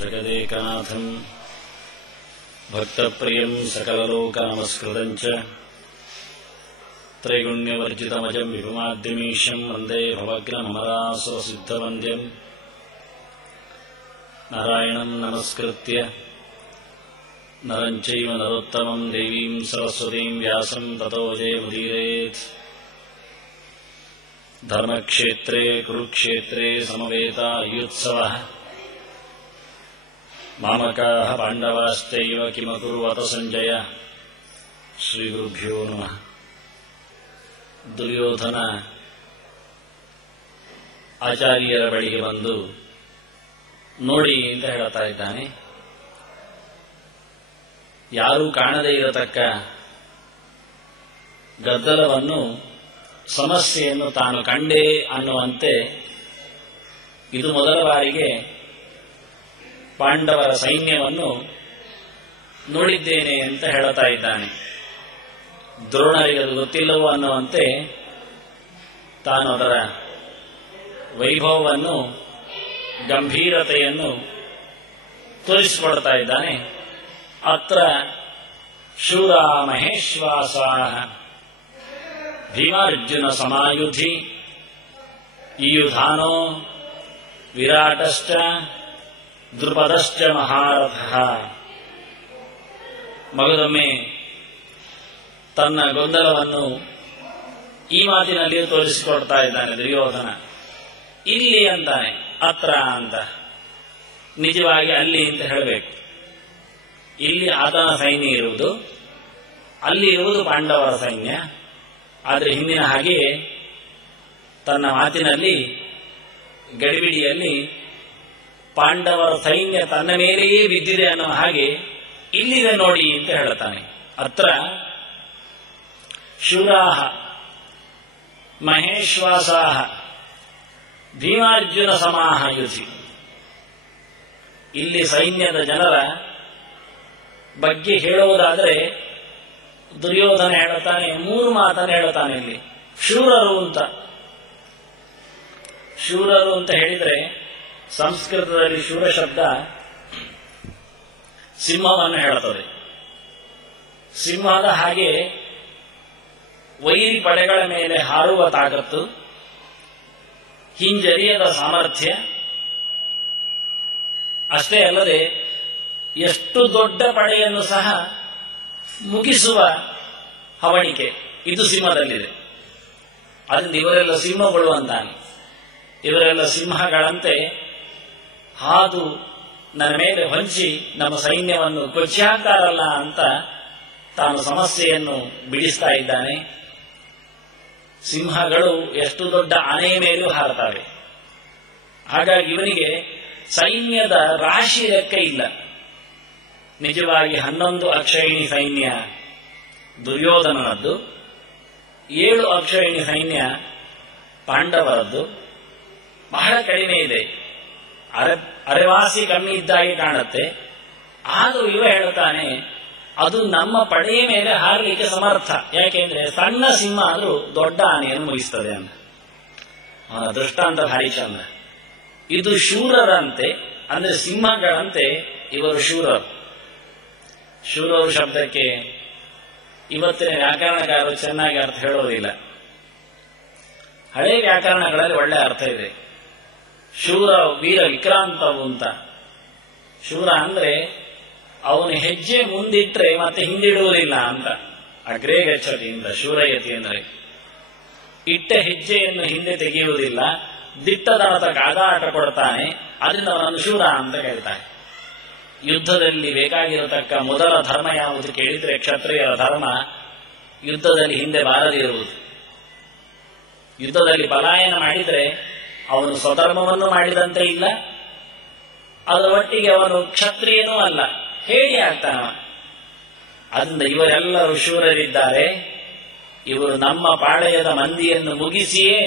ಜಗದೇಕನಾಥಂ ಭಕ್ತಪ್ರಿಯಂ ಸಕಲಲೋಕನಮಸ್ಕೃತಂ ಚ ತ್ರೈಗುಣ್ಯವರ್ಜಿತಮಜಂ ವಿಭುಮಾದ್ಯಮೀಶಂ ವಂದೇ ಭವಗ್ನಮರಾಸುರಸಿದ್ಧವಂದ್ಯಂ ನಾರಾಯಣಂ ನಮಸ್ಕೃತ್ಯ ನರಂ ಚೈವ ನರೋತ್ತಮಂ ದೇವೀಂ ಸರಸ್ವತೀಂ ವ್ಯಾಸಂ ತತೋ ಜಯಮುದೀರಯೇತ್. ಧರ್ಮಕ್ಷೇತ್ರೇ ಕುರುಕ್ಷೇತ್ರೇ ಸಮವೇತಾಯುತ್ಸವಃ ಮಾಮಕಾಃ ಪಾಂಡವಾಶ್ಚೈವ ಕಿಮಕುರ್ವತ ಸಂಜಯ. ಶ್ರೀಗುರುಭ್ಯೋ ನಮಃ. ದುರ್ಯೋಧನ ಆಚಾರ್ಯರ ಬಳಿಗೆ ಬಂದು ನೋಡಿ ಅಂತ ಹೇಳ್ತಾ ಇದ್ದಾನೆ. ಯಾರೂ ಕಾಣದೇ ಇರತಕ್ಕ ಗದ್ದಲವನ್ನು, ಸಮಸ್ಯೆಯನ್ನು ತಾನು ಕಂಡೇ ಅನ್ನುವಂತೆ ಇದು ಮೊದಲ ಬಾರಿಗೆ ಪಾಂಡವರ ಸೈನ್ಯವನ್ನು ನೋಡಿದ್ದೇನೆ ಅಂತ ಹೇಳುತ್ತಾ ಇದ್ದಾನೆ. ದ್ರೋಣರಿಗೆ ಅದು ಗೊತ್ತಿಲ್ಲವೋ ಅನ್ನುವಂತೆ ತಾನು ಅದರ ವೈಭವವನ್ನು, ಗಂಭೀರತೆಯನ್ನು ತೋರಿಸಿಕೊಡ್ತಾ ಇದ್ದಾನೆ. ಅತ್ರ ಶೂರ ಮಹೇಶ್ವಾಸಾಃ ಭೀಮಾರ್ಜುನ ಸಮಾಯುಧಿ ಈಯುಧಾನೋ ವಿರಾಟಶ್ಚ ದ್ರುಪದಶ್ಚ ಮಹಾರಥಃ. ಮಗದೊಮ್ಮೆ ತನ್ನ ಗೊಂದಲವನ್ನು ಈ ಮಾತಿನಲ್ಲಿಯೂ ತೋರಿಸಿಕೊಡ್ತಾ ಇದ್ದಾನೆ ದುರ್ಯೋಧನ. ಇಲ್ಲಿ ಅಂತಾನೆ, ಅತ್ರ ಅಂತ, ನಿಜವಾಗಿ ಅಲ್ಲಿ ಅಂತ ಹೇಳಬೇಕು. ಇಲ್ಲಿ ಆತನ ಸೈನ್ಯ ಇರುವುದು, ಅಲ್ಲಿ ಇರುವುದು ಪಾಂಡವರ ಸೈನ್ಯ. ಆದರೆ ಹಿಂದಿನ ಹಾಗೆಯೇ ತನ್ನ ಮಾತಿನಲ್ಲಿ, ಗಡಿಬಿಡಿಯಲ್ಲಿ ಪಾಂಡವರ ಸೈನ್ಯ ತನ್ನ ಮೇಲೆಯೇ ಬಿದ್ದಿದೆ ಅನ್ನೋ ಹಾಗೆ ಇಲ್ಲಿದೆ ನೋಡಿ ಅಂತ ಹೇಳುತ್ತಾನೆ. ಅತ್ರ ಶೂರಾಃ ಮಹೇಶ್ವಾಸಾಃ ಭೀಮಾರ್ಜುನ ಸಮಾಹ ಯುಧಿ. ಇಲ್ಲಿ ಸೈನ್ಯದ ಜನರ ಬಗ್ಗೆ ಹೇಳುವುದಾದರೆ ದುರ್ಯೋಧನ ಹೇಳುತ್ತಾನೆ, ಮೂರು ಮಾತನ್ನು ಹೇಳುತ್ತಾನೆ. ಇಲ್ಲಿ ಶೂರರು ಅಂತ, ಶೂರರು ಅಂತ ಹೇಳಿದರೆ ಸಂಸ್ಕೃತದಲ್ಲಿ ಶೂರ ಶಬ್ದ ಸಿಂಹವನ್ನು ಹೇಳುತ್ತದೆ. ಸಿಂಹದ ಹಾಗೆ ವೈರಿ ಪಡೆಗಳ ಮೇಲೆ ಹಾರುವ ತಾಕತ್ತು, ಹಿಂಜರಿಯದ ಸಾಮರ್ಥ್ಯ, ಅಷ್ಟೇ ಅಲ್ಲದೆ ಎಷ್ಟು ದೊಡ್ಡ ಪಡೆಯನ್ನು ಸಹ ಮುಗಿಸುವ ಹವಣಿಕೆ ಇದು ಸಿಂಹದಲ್ಲಿದೆ. ಅದರಿಂದ ಇವರೆಲ್ಲ ಸಿಂಹಗಳು ಅಂತಾನೆ. ಇವರೆಲ್ಲ ಸಿಂಹಗಳಂತೆ ಹಾದು ನನ್ನ ಮೇಲೆ ಹೊಂಚಿ ನಮ್ಮ ಸೈನ್ಯವನ್ನು ಕೊಚ್ಚಿ ಹಾಕ್ತಾರಲ್ಲ ಅಂತ ತಾನು ಸಮಸ್ಯೆಯನ್ನು ಬಿಡಿಸ್ತಾ ಇದ್ದಾನೆ. ಸಿಂಹಗಳು ಎಷ್ಟು ದೊಡ್ಡ ಆನೆಯ ಮೇಲೂ ಹಾರತಾವೆ. ಹಾಗಾಗಿ ಇವನಿಗೆ ಸೈನ್ಯದ ರಾಶಿ ಲೆಕ್ಕ ಇಲ್ಲ. ನಿಜವಾಗಿ 11 ಅಕ್ಷಯಣಿ ಸೈನ್ಯ ದುರ್ಯೋಧನನದ್ದು, 7 ಅಕ್ಷಯಣಿ ಸೈನ್ಯ ಪಾಂಡವರದ್ದು. ಬಹಳ ಕಡಿಮೆ ಇದೆ, ಅರೆವಾಸಿ ಕಮ್ಮಿ ಇದ್ದಾಗೆ ಕಾಣುತ್ತೆ. ಆದರೂ ಇವ ಹೇಳುತ್ತಾನೆ, ಅದು ನಮ್ಮ ಪಡೆಯ ಮೇಲೆ ಹಾರಲಿಕ್ಕೆ ಸಮರ್ಥ. ಯಾಕೆಂದ್ರೆ ಸಣ್ಣ ಸಿಂಹ ಆದರೂ ದೊಡ್ಡ ಆನೆಯನ್ನು ಮುಗಿಸ್ತದೆ ಅಂತ. ದೃಷ್ಟಾಂತ ಭಾರಿ ಚಂದ. ಇದು ಶೂರರಂತೆ, ಅಂದ್ರೆ ಸಿಂಹಗಳಂತೆ ಇವರು ಶೂರರು. ಶೂರರು ಶಬ್ದಕ್ಕೆ ಇವತ್ತಿನ ವ್ಯಾಕರಣಕಾರರು ಚೆನ್ನಾಗಿ ಅರ್ಥ ಹೇಳೋದಿಲ್ಲ. ಹಳೆ ವ್ಯಾಕರಣಗಳಲ್ಲಿ ಒಳ್ಳೆ ಅರ್ಥ ಇದೆ. ಶೂರ ವೀರ ವಿಕ್ರಾಂತವು ಅಂತ. ಶೂರ ಅಂದ್ರೆ ಅವನು ಹೆಜ್ಜೆ ಮುಂದಿಟ್ರೆ ಮತ್ತೆ ಹಿಂದಿಡುವುದಿಲ್ಲ ಅಂತ. ಅಗ್ರೇ ಗಚ್ಚತಿಯಿಂದ ಶೂರಯತಿ ಅಂದರೆ ಇಟ್ಟ ಹೆಜ್ಜೆಯನ್ನು ಹಿಂದೆ ತೆಗೆಯುವುದಿಲ್ಲ, ದಿಟ್ಟದಾದ ಕಾದಾಟ ಕೊಡ್ತಾನೆ. ಅದರಿಂದ ಅವನನ್ನು ಶೂರ ಅಂತ ಹೇಳ್ತಾನೆ. ಯುದ್ಧದಲ್ಲಿ ಬೇಕಾಗಿರತಕ್ಕ ಮೊದಲ ಧರ್ಮ ಯಾವುದು ಕೇಳಿದ್ರೆ ಕ್ಷತ್ರಿಯರ ಧರ್ಮ ಯುದ್ಧದಲ್ಲಿ ಹಿಂದೆ ಬಾರದಿರುವುದು. ಯುದ್ಧದಲ್ಲಿ ಪಲಾಯನ ಮಾಡಿದರೆ ಅವನು ಸ್ವಧರ್ಮವನ್ನು ಮಾಡಿದಂತೆ ಇಲ್ಲ, ಅದರ ಒಟ್ಟಿಗೆ ಅವನು ಕ್ಷತ್ರಿಯನೂ ಅಲ್ಲ, ಹೇಳಿ ಆಗ್ತಾನವ. ಅದರಿಂದ ಇವರೆಲ್ಲರೂ ಶೂರರಿದ್ದಾರೆ. ಇವರು ನಮ್ಮ ಪಾಳೆಯದ ಮಂದಿಯನ್ನು ಮುಗಿಸಿಯೇ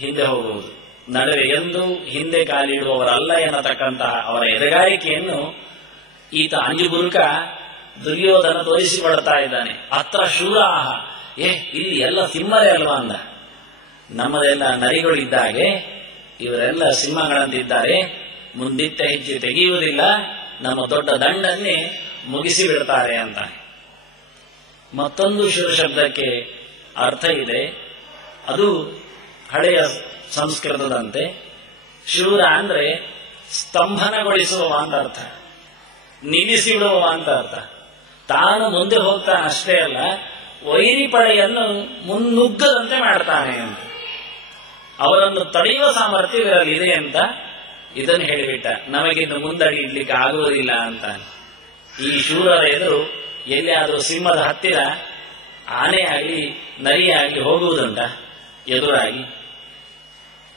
ಹಿಂದೆ ಹೋಗುವುದು, ನಡುವೆ ಎಂದು ಹಿಂದೆ ಕಾಲಿಡುವವರಲ್ಲ ಎನ್ನತಕ್ಕಂತಹ ಅವರ ಎದೆಗಾರಿಕೆಯನ್ನು ಈತ ಅಂಜುಬುರುಕ ದುರ್ಯೋಧನ ತೋರಿಸಿಕೊಡ್ತಾ ಇದ್ದಾನೆ. ಅತ್ರ ಶೂರಾಹ, ಇಲ್ಲಿ ಎಲ್ಲ ಸಿಂಹರೇ ಅಲ್ವಾ ಅಂದ. ನಮ್ಮದೆಲ್ಲ ನರಿಗಳಿದ್ದಾಗೆ ಇವರೆಲ್ಲ ಸಿಂಹಗಳಂತಿದ್ದಾರೆ. ಮುಂದಿಟ್ಟ ಹೆಜ್ಜೆ ತೆಗೆಯುವುದಿಲ್ಲ, ನಮ್ಮ ದೊಡ್ಡ ದಂಡನ್ನೇ ಮುಗಿಸಿ ಬಿಡ್ತಾರೆ ಅಂತ. ಮತ್ತೊಂದು ಶೂರ ಶಬ್ದಕ್ಕೆ ಅರ್ಥ ಇದೆ, ಅದು ಹಳೆಯ ಸಂಸ್ಕೃತದಂತೆ. ಶೂರ ಅಂದ್ರೆ ಸ್ತಂಭನಗೊಳಿಸುವ ಅಂತ ಅರ್ಥ, ನಿಲ್ಲಿಸಿ ಬಿಡುವ ಅಂತ ಅರ್ಥ. ತಾನು ಮುಂದೆ ಹೋಗ್ತಾನೆ ಅಷ್ಟೇ ಅಲ್ಲ, ವೈರಿ ಪಡೆಯನ್ನು ಮುನ್ನುಗ್ಗದಂತೆ ಮಾಡ್ತಾನೆ ಅಂತ. ಅವರನ್ನು ತಡೆಯುವ ಸಾಮರ್ಥ್ಯ ಇವರಲ್ಲಿದೆ ಅಂತ ಇದನ್ನು ಹೇಳಿಬಿಟ್ಟ. ನಮಗಿನ್ನು ಮುಂದಡಿ ಇಡ್ಲಿಕ್ಕೆ ಆಗುವುದಿಲ್ಲ ಅಂತ. ಈ ಶೂರರ ಎದುರು ಎಲ್ಲಿಯಾದರೂ ಸಿಂಹದ ಹತ್ತಿರ ಆನೆ ಆಗಲಿ ನರಿ ಆಗಲಿ ಹೋಗುವುದಂತ ಎದುರಾಗಿ?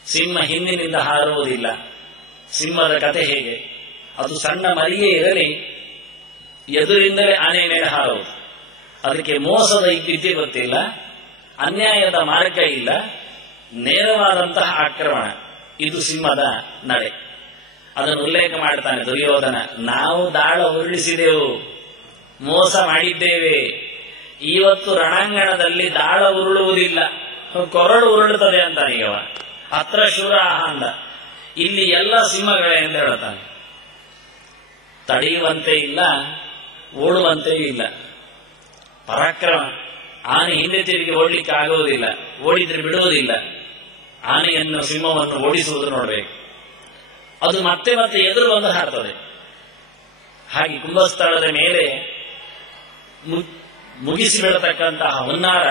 ಸಿಂಹ ಹಿಂದಿನಿಂದ ಹಾರುವುದಿಲ್ಲ. ಸಿಂಹದ ಕತೆ ಹೇಗೆ? ಅದು ಸಣ್ಣ ಮರಿಯೇ ಇರಲಿ, ಎದುರಿಂದಲೇ ಆನೆ ಮೇಲೆ ಹಾರುವುದು. ಅದಕ್ಕೆ ಮೋಸದ ವಿದ್ಯೆ ಗೊತ್ತಿಲ್ಲ, ಅನ್ಯಾಯದ ಮಾರ್ಗ ಇಲ್ಲ, ನೇರವಾದಂತಹ ಆಕ್ರಮಣ. ಇದು ಸಿಂಹದ ನಡೆ. ಅದನ್ನು ಉಲ್ಲೇಖ ಮಾಡ್ತಾನೆ ದುರ್ಯೋಧನ. ನಾವು ದಾಳ ಉರುಳಿಸಿದೆವು, ಮೋಸ ಮಾಡಿದ್ದೇವೆ. ಇವತ್ತು ರಣಾಂಗಣದಲ್ಲಿ ದಾಳ ಉರುಳುವುದಿಲ್ಲ, ಕೊರಳು ಉರುಳುತ್ತದೆ ಅಂತಾನೆ. ಈಗ ಅತ್ರ ಶೂರಾಹ ಅಂದ. ಇಲ್ಲಿ ಎಲ್ಲ ಸಿಂಹಗಳೇ ಎಂದು ಹೇಳ್ತಾನೆ. ತಡೆಯುವಂತೆ ಇಲ್ಲ, ಓಡುವಂತೆಯೂ ಇಲ್ಲ. ಪರಾಕ್ರಮ. ಆನೆ ಹಿಂದೆ ತಿರುಗಿ ಓಡಲಿಕ್ಕೆ ಆಗುವುದಿಲ್ಲ, ಓಡಿದ್ರೆ ಬಿಡುವುದಿಲ್ಲ. ಆನೆಯನ್ನು ಸಿಂಹವನ್ನು ಓಡಿಸುವುದು ನೋಡಬೇಕು. ಅದು ಮತ್ತೆ ಮತ್ತೆ ಎದುರು ಬಂದು ಹಾರ್ತದೆ. ಹಾಗೆ ಕುಂಭಸ್ಥಳದ ಮೇಲೆ ಮುಗಿಸಿ ಬಿಡತಕ್ಕಂತಹ ಹುನ್ನಾರ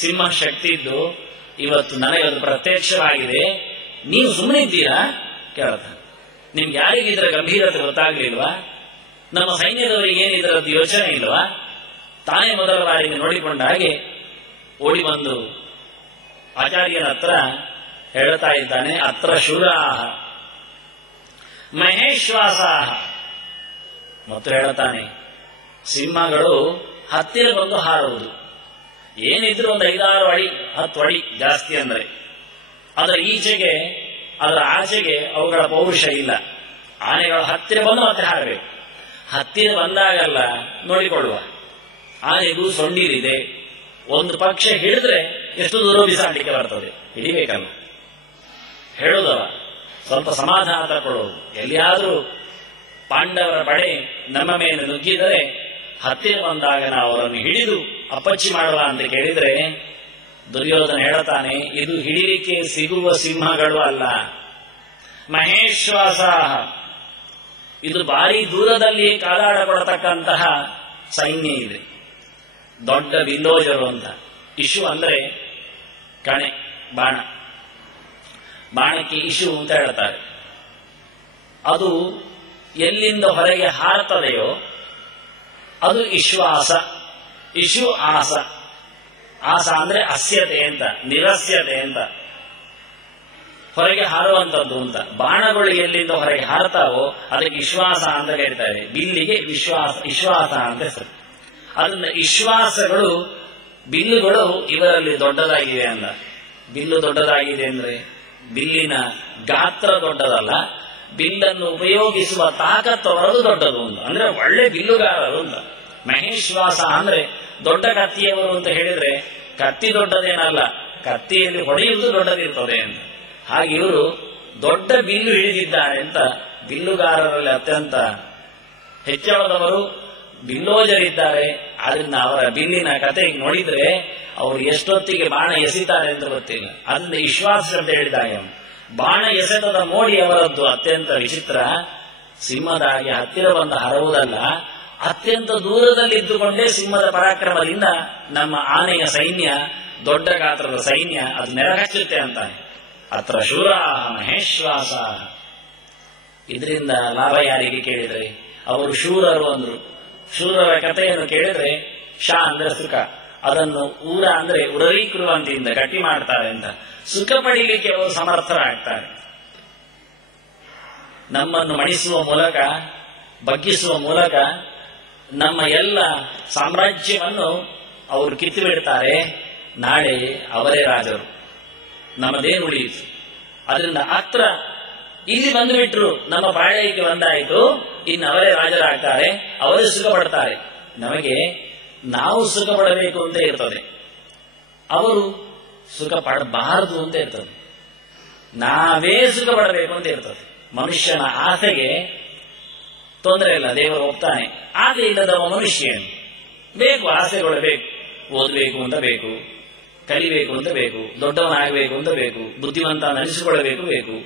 ಸಿಂಹ ಶಕ್ತಿ ಇದ್ದು ಇವತ್ತು ನನಗೆ ಅದು ಪ್ರತ್ಯಕ್ಷವಾಗಿದೆ. ನೀವು ಸುಮ್ಮನೆ ಇದ್ದೀರಾ ಕೇಳ್ತಾನೆ. ನಿಮ್ಗೆ ಯಾರಿಗೆ ಇದರ ಗಂಭೀರತೆ ಗೊತ್ತಾಗ್ಲಿಲ್ವಾ? ನಮ್ಮ ಸೈನ್ಯದವರಿಗೆ ಏನಿದರದ್ದು ಯೋಚನೆ ಇಲ್ವಾ? ತಾನೇ ಮೊದಲ ಬಾರಿಗೆ ನೋಡಿಕೊಂಡ ಹಾಗೆ ಓಡಿ ಬಂದು ಆಚಾರ್ಯನ ಹತ್ರ ಹೇಳ್ತಾ ಇದ್ದಾನೆ, ಅತ್ರ ಶೂರಾಹ ಮಹೇಶ್ವಾಸಾಹ. ಮತ್ತು ಹೇಳ್ತಾನೆ, ಸಿಂಹಗಳು ಹತ್ತಿರ ಬಂದು ಹಾರುವುದು ಏನಿದ್ರು ಒಂದು 5-6 ಅಡಿ 10 ಅಡಿ ಜಾಸ್ತಿ ಅಂದ್ರೆ. ಅದರ ಈಚೆಗೆ ಅದರ ಆಚೆಗೆ ಅವುಗಳ ಪೌರುಷ ಇಲ್ಲ. ಆನೆಗಳು ಹತ್ತಿರ ಬಂದು ಮತ್ತೆ ಹಾರಬೇಕು. ಹತ್ತಿರ ಬಂದಾಗಲ್ಲ ನೋಡಿಕೊಳ್ಳುವ. ಆನೆಗೂ ಸೊಂಡಿಲಿದೆ, ಒಂದು ಪಕ್ಷ ಹಿಡಿದ್ರೆ ಎಷ್ಟು ದೂರ ಬಿಸಾಡಲಿಕ್ಕೆ ಬರ್ತದೆ, ಹಿಡಿಬೇಕಲ್ಲ. ಹೇಳುದವ ಸ್ವಲ್ಪ ಸಮಾಧಾನ ತಗೊಳ್ಳೋದು. ಎಲ್ಲಿಯಾದರೂ ಪಾಂಡವರ ಪಡೆ ನಮ್ಮ ಮೇಲೆ ನುಗ್ಗಿದರೆ ಹತ್ತಿರ ಬಂದಾಗ ನಾವು ಅವರನ್ನು ಹಿಡಿದು ಅಪ್ಪಚ್ಚಿ ಮಾಡುವ ಅಂತ ಕೇಳಿದ್ರೆ ದುರ್ಯೋಧನ ಹೇಳ್ತಾನೆ, ಇದು ಹಿಡಿಲಿಕ್ಕೆ ಸಿಗುವ ಸಿಂಹಗಳು ಅಲ್ಲ, ಮಹೇಶ್ವಾಸ. ಇದು ಭಾರಿ ದೂರದಲ್ಲಿ ಕಾದಾಡ ಕೊಡತಕ್ಕಂತಹ ಸೈನ್ಯ ಇದೆ. ದೊಡ್ಡ ಬಿಲ್ಲೋಜರು ಅಂತ. ಇಶು ಅಂದ್ರೆ ಕಣೆ, ಬಾಣ. ಬಾಣಕ್ಕೆ ಇಶು ಅಂತ ಹೇಳ್ತಾರೆ. ಅದು ಎಲ್ಲಿಂದ ಹೊರಗೆ ಹಾರುತ್ತದೆಯೋ ಅದು ಇಶ್ವಾಸ. ಇಶು ಆಸ. ಆಸ ಅಂದ್ರೆ ಅಸ್ಯತೆ ಅಂತ, ನಿರಸ್ಯತೆ ಅಂತ, ಹೊರಗೆ ಹಾರುವಂಥದ್ದು ಅಂತ. ಬಾಣಗಳು ಎಲ್ಲಿಂದ ಹೊರಗೆ ಹಾರತಾವೋ ಅದಕ್ಕೆ ವಿಶ್ವಾಸ ಅಂತ ಕರೀತಾರೆ. ಬಿಲ್ಲಿಗೆ ವಿಶ್ವಾಸ ಅಂತ ಹೆಸರು. ಅದನ್ನ ವಿಶ್ವಾಸಗಳು, ಬಿಲ್ಲುಗಳು ಇವರಲ್ಲಿ ದೊಡ್ಡದಾಗಿವೆ ಅಂದ. ಬಿಲ್ಲು ದೊಡ್ಡದಾಗಿದೆ ಅಂದ್ರೆ ಬಿಲ್ಲಿನ ಗಾತ್ರ ದೊಡ್ಡದಲ್ಲ, ಬಿಲ್ಲನ್ನು ಉಪಯೋಗಿಸುವ ತಾಕತ್ತು ಅವರದು ದೊಡ್ಡದು ಅಂತ. ಅಂದ್ರೆ ಒಳ್ಳೆ ಬಿಲ್ಲುಗಾರರು ಅಂತ. ಮಹೇಶ್ವಾಸ ಅಂದ್ರೆ ದೊಡ್ಡ ಕತ್ತಿಯವರು ಅಂತ ಹೇಳಿದ್ರೆ ಕತ್ತಿ ದೊಡ್ಡದೇನಲ್ಲ, ಕತ್ತಿಯಲ್ಲಿ ಹೊಡೆಯುವುದು ದೊಡ್ಡದಿರ್ತದೆ ಅಂತ. ಹಾಗೆ ಇವರು ದೊಡ್ಡ ಬಿಲ್ಲು ಹಿಡಿದಿದ್ದಾರೆ ಅಂತ. ಬಿಲ್ಲುಗಾರರಲ್ಲಿ ಅತ್ಯಂತ ಹೆಚ್ಚಳದವರು ಬಿಲ್ಲೋಜರಿದ್ದಾರೆ. ಆದ್ರಿಂದ ಅವರ ಬಿಲ್ಲಿನ ಕತೆ ನೋಡಿದ್ರೆ ಅವರು ಎಷ್ಟೊತ್ತಿಗೆ ಬಾಣ ಎಸಿತಾರೆ ಅಂತ ಗೊತ್ತಿಲ್ಲ. ಅದರಿಂದ ವಿಶ್ವಾಸ ಅಂತ ಹೇಳಿದಾಗ ಬಾಣ ಎಸೆತದ ಮೋಡಿ ಅವರದ್ದು ಅತ್ಯಂತ ವಿಚಿತ್ರ. ಸಿಂಹದಾಗಿ ಹತ್ತಿರ ಬಂದ ಹರವುದಲ್ಲ, ಅತ್ಯಂತ ದೂರದಲ್ಲಿದ್ದುಕೊಂಡೇ ಸಿಂಹದ ಪರಾಕ್ರಮದಿಂದ ನಮ್ಮ ಆನೆಯ ಸೈನ್ಯ, ದೊಡ್ಡ ಗಾತ್ರದ ಸೈನ್ಯ ಅದು ನೆರಹಚ್ಚುತ್ತೆ ಅಂತಾನೆ. ಅತ್ರ ಶೂರ ಮಹೇಶ್ವಾಸ. ಇದರಿಂದ ಲಾಭ ಯಾರಿಗೆ ಕೇಳಿದ್ರೆ ಅವರು ಶೂರರು ಅಂದ್ರು. ಶೂರರ ಕಥೆಯನ್ನು ಕೇಳಿದ್ರೆ ಶಾ ಅಂದ್ರೆ ಸುಖ, ಅದನ್ನು ಊರ ಅಂದ್ರೆ ಉರರೀಕೃವಂತಿಯಿಂದ ಗಟ್ಟಿ ಮಾಡ್ತಾರೆ ಅಂತ. ಸುಖ ಪಡೀಲಿಕ್ಕೆ ಅವರು ಸಮರ್ಥರಾಗ್ತಾರೆ. ನಮ್ಮನ್ನು ಮಣಿಸುವ ಮೂಲಕ, ಬಗ್ಗಿಸುವ ಮೂಲಕ ನಮ್ಮ ಎಲ್ಲ ಸಾಮ್ರಾಜ್ಯವನ್ನು ಅವರು ಕಿತ್ತು ಬಿಡ್ತಾರೆ. ನಾಳೆ ಅವರೇ ರಾಜರು, ನಮ್ಮದೇನು ಉಳಿಯಿತು. ಅದರಿಂದ ಅತ್ರ ಇಲ್ಲಿ ಬಂದು ಬಿಟ್ರು, ನಮ್ಮ ಪಾಳ್ಯಕ್ಕೆ ಬಂದಾಯಿತು, ಇನ್ನು ಅವರೇ ರಾಜರಾಗ್ತಾರೆ, ಅವರೇ ಸುಖ ಪಡ್ತಾರೆ. ನಮಗೆ ನಾವು ಸುಖ ಪಡಬೇಕು ಅಂತ ಇರ್ತದೆ, ಅವರು ಸುಖ ಪಡಬಾರದು ಅಂತ ಇರ್ತದೆ. ನಾವೇ ಸುಖ ಪಡಬೇಕು ಅಂತ ಇರ್ತದೆ. ಮನುಷ್ಯನ ಆಸೆಗೆ ತೊಂದರೆ ಇಲ್ಲ, ದೇವರು ಒಪ್ತಾನೆ. ಆಸೆ ಇಲ್ಲದವ ಮನುಷ್ಯನು ಬೇಕು, ಆಸೆಗಳು ಬೇಕು. ಓದಬೇಕು ಅಂತ ಬೇಕು, ಕಲಿಬೇಕು ಅಂತ ಬೇಕು, ದೊಡ್ಡವನಾಗಬೇಕು ಅಂತ ಬೇಕು, ಬುದ್ಧಿವಂತ ನೆನೆಸಿಕೊಳ್ಳಬೇಕು ಬೇಕು,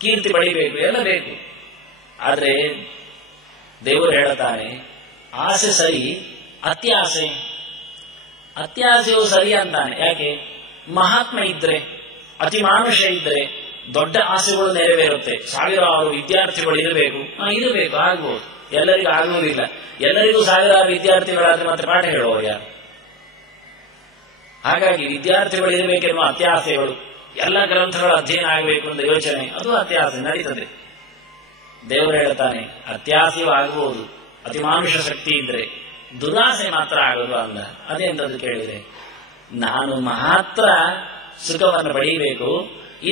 ಕೀರ್ತಿ ಪಡಿಬೇಕು, ಎಲ್ಲ ಬೇಕು. ಆದರೆ ದೇವರು ಹೇಳುತ್ತಾನೆ, ಆಸೆ ಸರಿ, ಅತ್ಯಾಸೆ ಅತ್ಯಾಸೆಯು ಸರಿ ಅಂತಾನೆ. ಯಾಕೆ? ಮಹಾತ್ಮ ಇದ್ರೆ, ಅತಿಮಾನುಷ ಇದ್ರೆ ದೊಡ್ಡ ಆಸೆಗಳು ನೆರವೇರುತ್ತೆ. ಸಾವಿರಾರು ವಿದ್ಯಾರ್ಥಿಗಳು ಇರಬೇಕು, ಆಗ್ಬೋದು. ಎಲ್ಲರಿಗೂ ಆಗುವುದಿಲ್ಲ. ಎಲ್ಲರಿಗೂ ಸಾವಿರಾರು ವಿದ್ಯಾರ್ಥಿಗಳಾದ್ರೆ ಮತ್ತೆ ಪಾಠ ಹೇಳುವವರು ಯಾರು? ಹಾಗಾಗಿ ವಿದ್ಯಾರ್ಥಿಗಳು ಇರಬೇಕೆನ್ನುವ ಅತ್ಯಾಸೆಗಳು, ಎಲ್ಲ ಗ್ರಂಥಗಳ ಅಧ್ಯಯನ ಆಗಬೇಕು ಅಂತ ಯೋಚನೆ, ಅದು ಅತ್ಯಾಸೆ ನಡೀತದೆ. ದೇವರು ಹೇಳ್ತಾನೆ, ಅತ್ಯಾಸೆಯೂ ಆಗಬಹುದು ಅತಿಮಾನುಷ ಶಕ್ತಿ ಇದ್ರೆ, ದುರಾಸೆ ಮಾತ್ರ ಆಗೋದು ಅಲ್ಲ. ಅದೇಂತದ್ದು ಕೇಳಿದೆ, ನಾನು ಮಾತ್ರ ಸುಖವನ್ನು ಪಡೆಯಬೇಕು,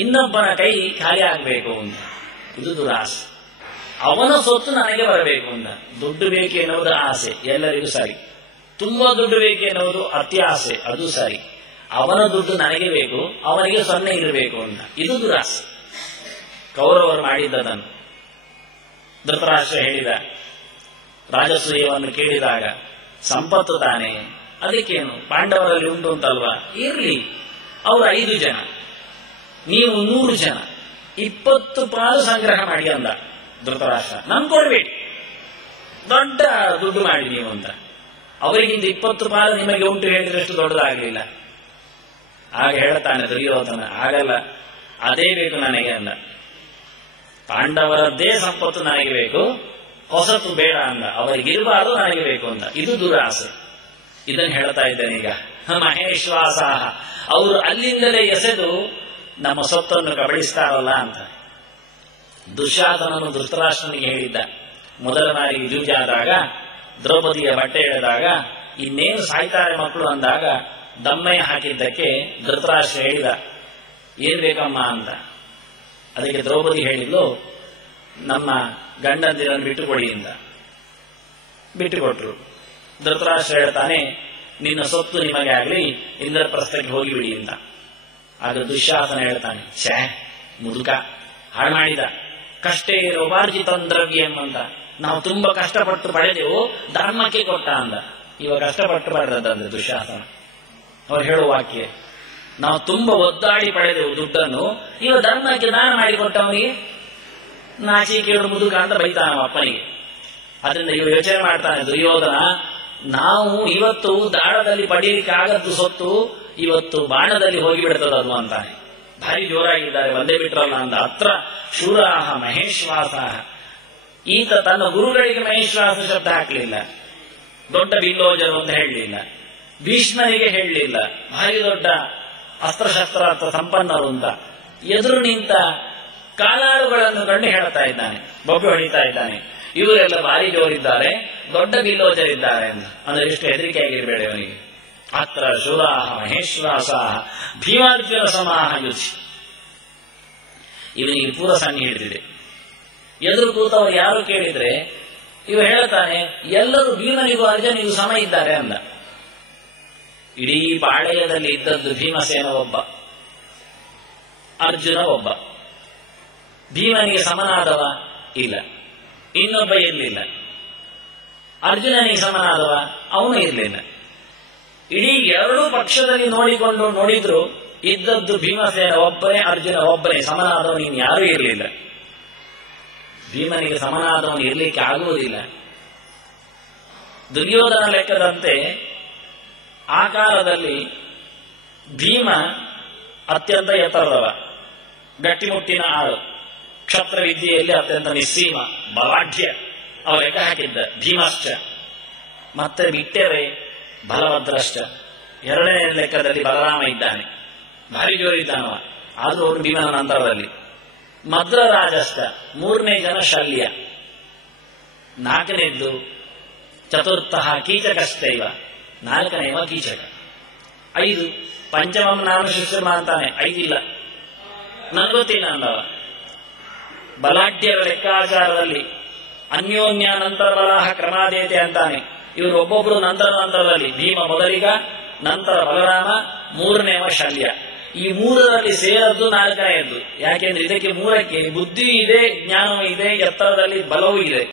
ಇನ್ನೊಬ್ಬನ ಕೈ ಖಾಲಿ ಆಗಬೇಕು ಅಂತ, ಇದು ದುರಾಸೆ. ಅವನ ಸೊತ್ತು ನನಗೆ ಬರಬೇಕು ಅಂತ. ದುಡ್ಡು ಬೇಕು ಎನ್ನುವುದು ಆಸೆ, ಎಲ್ಲರಿಗೂ ಸರಿ. ತುಂಬಾ ದುಡ್ಡು ಬೇಕು ಎನ್ನುವುದು ಅತ್ಯಾಸೆ, ಅದು ಸರಿ. ಅವನ ದುಡ್ಡು ನನಗೆ ಬೇಕು, ಅವನಿಗೆ 0 ಇರಬೇಕು ಅಂತ, ಇದು ದುರಾಸೆ. ಕೌರವರು ಮಾಡಿದ್ದದನ್ನು ಧೃತರಾಷ್ಟ್ರ ಹೇಳಿದ. ರಾಜಸೂಯವನ್ನು ಕೇಳಿದಾಗ ಸಂಪತ್ತು ತಾನೆ, ಅದಕ್ಕೇನು ಪಾಂಡವರಲ್ಲಿ ಉಂಟು ಅಂತಲ್ವಾ, ಇರಲಿ. ಅವರು 5 ಜನ, ನೀವು 100 ಜನ, 20 ಪಾಲು ಸಂಗ್ರಹ ಮಾಡಿ ಅಂದ ಧೃತರಾಷ್ಟ್ರ. ನನ್ ಕೊಡ್ಬೇಡಿ, ದೊಡ್ಡ ದುಡ್ಡು ಮಾಡಿ ನೀವು ಅಂತ. ಅವರಿಗಿಂತ 20 ಪಾಲು ನಿಮಗೆ ಉಂಟು ಹೇಳಿದಷ್ಟು ದೊಡ್ಡದಾಗಲಿಲ್ಲ. ಆಗ ಹೇಳ್ತಾನೆ ದುರ್ಯೋಧನ, ಆಗಲ್ಲ, ಅದೇ ಬೇಕು ನನಗೆ ಅಂದ. ಪಾಂಡವರದ್ದೇ ಸಂಪತ್ತು ನನಗೆ ಬೇಕು, ಹೊಸತು ಬೇಡ ಅಂದ. ಅವರಿಗಿರಬಾರದು, ನನಗೆ ಬೇಕು ಅಂತ, ಇದು ದುರಾಸೆ. ಇದನ್ನು ಹೇಳ್ತಾ ಇದ್ದೇನೆ ಈಗ. ಮಹೇಶ್ವಾಸ, ಅವರು ಅಲ್ಲಿಂದಲೇ ಎಸೆದು ನಮ್ಮ ಸೊತ್ತನ್ನು ಕಬಳಿಸ್ತಾರಲ್ಲ ಅಂತ. ದುಶ್ಯಾಸನನು ಧೃತರಾಷ್ಟ್ರನಿಗೆ ಹೇಳಿದ್ದ. ಮೊದಲ ಬಾರಿಗೆ ಜೂಜಾದಾಗ ದ್ರೌಪದಿಯ ಬಟ್ಟೆ ಎಳೆದಾಗ ಇನ್ನೇನು ಸಾಯ್ತಾರೆ ಮಕ್ಕಳು ಅಂದಾಗ ದಮ್ಮಯ್ಯ ಹಾಕಿದ್ದಕ್ಕೆ ಧೃತರಾಷ್ಟ್ರ ಹೇಳಿದ, ಏನ್ ಬೇಕಮ್ಮ ಅಂತ. ಅದಕ್ಕೆ ದ್ರೌಪದಿ ಹೇಳಿದ್ಲು, ನಮ್ಮ ಗಂಡಂದಿರನ್ನು ಬಿಟ್ಟುಕೊಡಿ ಅಂತ. ಬಿಟ್ಟುಕೊಟ್ರು. ಧೃತರಾಷ್ಟ್ರ ಹೇಳ್ತಾನೆ, ನಿನ್ನ ಸೊತ್ತು ನಿಮಗೆ ಆಗಲಿ, ಇಂದ್ರಪ್ರಸ್ಥಕ್ಕೆ ಹೋಗಿಬಿಡಿ ಅಂತ. ಆಗ ದುಶ್ಯಾಸನ ಹೇಳ್ತಾನೆ, ಛೇ ಮುದುಕ, ಹಾಳು ಮಾಡಿದ. ಕಷ್ಟೇ ರೋಪಾರ್ಜಿತಂ ದ್ರವ್ಯಂ ಅಂತ, ನಾವು ತುಂಬಾ ಕಷ್ಟಪಟ್ಟು ಪಡೆದೆವು, ಧರ್ಮಕ್ಕೆ ಕೊಟ್ಟ ಅಂದ. ಇವಾಗ ಕಷ್ಟಪಟ್ಟು ಪಡೆದಂದ್ರೆ ದುಶ್ಯಾಸನ ಅವ್ರು ಹೇಳುವ ವಾಕ್ಯ, ನಾವು ತುಂಬಾ ಒದ್ದಾಡಿ ಪಡೆದೆವು ದುಡ್ಡನ್ನು, ಇವ ಧರ್ಮಕ್ಕೆ ದಾನ ಮಾಡಿಕೊಟ್ಟವನಿಗೆ ನಾಚಿಕೇಡು ಮುದುಕ ಅಂತ ಬೈತಾನ ಅಪ್ಪನಿಗೆ. ಅದರಿಂದ ಇವರು ಯೋಚನೆ ಮಾಡ್ತಾನೆ ದುರ್ಯೋಧನ, ನಾವು ಇವತ್ತು ದಾಳದಲ್ಲಿ ಪಡೆಯಲಿಕ್ಕೆ ಆಗದ್ದು ಸೊತ್ತು ಇವತ್ತು ಬಾಣದಲ್ಲಿ ಹೋಗಿಬಿಡ್ತದ ಅದು ಅಂತಾನೆ. ಭಾರಿ ಜೋರಾಗಿದ್ದಾರೆ, ಒಂದೇ ಬಿಟ್ರಲ್ಲ ಅಂದ. ಅತ್ರ ಶೂರಾಹ ಮಹೇಶ್ವಾಸ. ಈತ ತನ್ನ ಗುರುಗಳಿಗೆ ಮಹೇಶ್ವಾಸ ಶಬ್ದ ಹಾಕಲಿಲ್ಲ, ದೊಡ್ಡ ಬಿಲ್ಲೋಜರು ಅಂತ ಹೇಳಲಿಲ್ಲ, ಭೀಷ್ಮನಿಗೆ ಹೇಳಲಿಲ್ಲ, ಭಾರಿ ದೊಡ್ಡ ಅಸ್ತ್ರಶಸ್ತ್ರ ಸಂಪನ್ನರು ಅಂತ. ಎದುರು ನಿಂತ ಕಾಲಾಳುಗಳನ್ನು ಕಂಡು ಹೇಳ್ತಾ ಇದ್ದಾನೆ, ಬೊಬ್ಬೆ ಹೊಡಿತಾ ಇದ್ದಾನೆ, ಇವರೆಲ್ಲ ಭಾರಿ ಜೋರಿದ್ದಾರೆ, ದೊಡ್ಡ ಬಿಲ್ಲೋಜರಿದ್ದಾರೆ ಅಂತ. ಅಂದ್ರೆ ಎಷ್ಟು ಹೆದರಿಕೆ ಆಗಿರಬೇಡ ಅವನಿಗೆ. ಅತ್ರ ಶೂರಾಹ ಮಹೇಶ್ವಾಸ ಭೀಮಾರ್ಜುನ ಸಮಾಹ ಯುಧಿ. ಇವನಿಗೆ ಪೂರ ಸನ್ನಿ ಹಿಡಿದಿದೆ. ಎದುರು ಕೂತವರು ಯಾರು ಕೇಳಿದ್ರೆ ಇವ ಹೇಳ್ತಾನೆ, ಎಲ್ಲರೂ ಭೀಮನಿಗೂ ಅರ್ಜುನಿಗೂ ಸಮ ಇದ್ದಾರೆ ಅಂದ. ಇಡೀ ಪಾಳೆಯದಲ್ಲಿ ಇದ್ದದ್ದು ಭೀಮಸೇನ ಒಬ್ಬ, ಅರ್ಜುನ ಒಬ್ಬ. ಭೀಮನಿಗೆ ಸಮನಾದವ ಇಲ್ಲ, ಇನ್ನೊಬ್ಬ ಇರಲಿಲ್ಲ. ಅರ್ಜುನನಿಗೆ ಸಮನಾದವ ಅವನು ಇರಲಿಲ್ಲ. ಇಡೀ 2 ಪಕ್ಷದಲ್ಲಿ ನೋಡಿದ್ರು ಇದ್ದದ್ದು ಭೀಮಸೇನ ಒಬ್ಬನೇ, ಅರ್ಜುನ ಒಬ್ಬನೇ. ಸಮನಾದವನು ಇನ್ನು ಯಾರೂ ಇರಲಿಲ್ಲ. ಭೀಮನಿಗೆ ಸಮನಾದವನು ಇರಲಿಕ್ಕೆ ಆಗುವುದಿಲ್ಲ. ದುರ್ಯೋಧನ ಲೆಕ್ಕದಂತೆ ಆ ಕಾಲದಲ್ಲಿ ಭೀಮ ಅತ್ಯಂತ ಎತ್ತರದವ, ಗಟ್ಟಿಮುಟ್ಟಿನ ಆಳು, ಕ್ಷತ್ರ ವಿದ್ಯೆಯಲ್ಲಿ ಅತ್ಯಂತ ನಿಸ್ಸೀಮ, ಬಲಾಢ್ಯ. ಅವ ಲೆಕ್ಕ ಹಾಕಿದ್ದ ಭೀಮಶ್ಚ. ಮತ್ತೆ ಬಿಟ್ಟರೆ ಬಲಭದ್ರಶ್ಚ. 2ನೇ ಲೆಕ್ಕದಲ್ಲಿ ಬಲರಾಮ ಇದ್ದಾನೆ, ಭಾರಿ ಜೋರಿದ್ದಾನವ, ಆದರೂ ಅವರು ಭೀಮನ ನಂತರದಲ್ಲಿ. ಮದ್ರರಾಜಶ್ಚ, 3ನೇ ಜನ ಶಲ್ಯ, 4ನೇದ್ದು ಚತುರ್ಥ ಕೀಚಕಶ್ಚೈವ, 4ನೇವ ಕೀಚಕ. 5 ಪಂಚಮಂ ನಾಮ ಶಿಷ್ಯಮ ಅಂತಾನೆ, 5 ಇಲ್ಲ, 40 ಅಂದವ. ಬಲಾಢ್ಯರ ಲೆಕ್ಕಾಚಾರದಲ್ಲಿ ಅನ್ಯೋನ್ಯ ನಂತರ ಬಲಾಹ ಕ್ರಮಾದೇತೆ ಅಂತಾನೆ. ಇವರು ಒಬ್ಬೊಬ್ರು ನಂತರದಲ್ಲಿ, ಭೀಮ ಮೊದಲಿಗ, ನಂತರ ಬಲರಾಮ, 3ನೇವ ಶಲ್ಯ. ಈ ಮೂರರಲ್ಲಿ ಸೇರದ್ದು ನಾಲ್ಕನೆಯದ್ದು. ಯಾಕೆಂದ್ರೆ ಇದಕ್ಕೆ ಮೂರಕ್ಕೆ ಬುದ್ಧಿ ಇದೆ, ಜ್ಞಾನವೂ ಇದೆ, ಎತ್ತರದಲ್ಲಿ ಬಲವೂ ಇದೆ.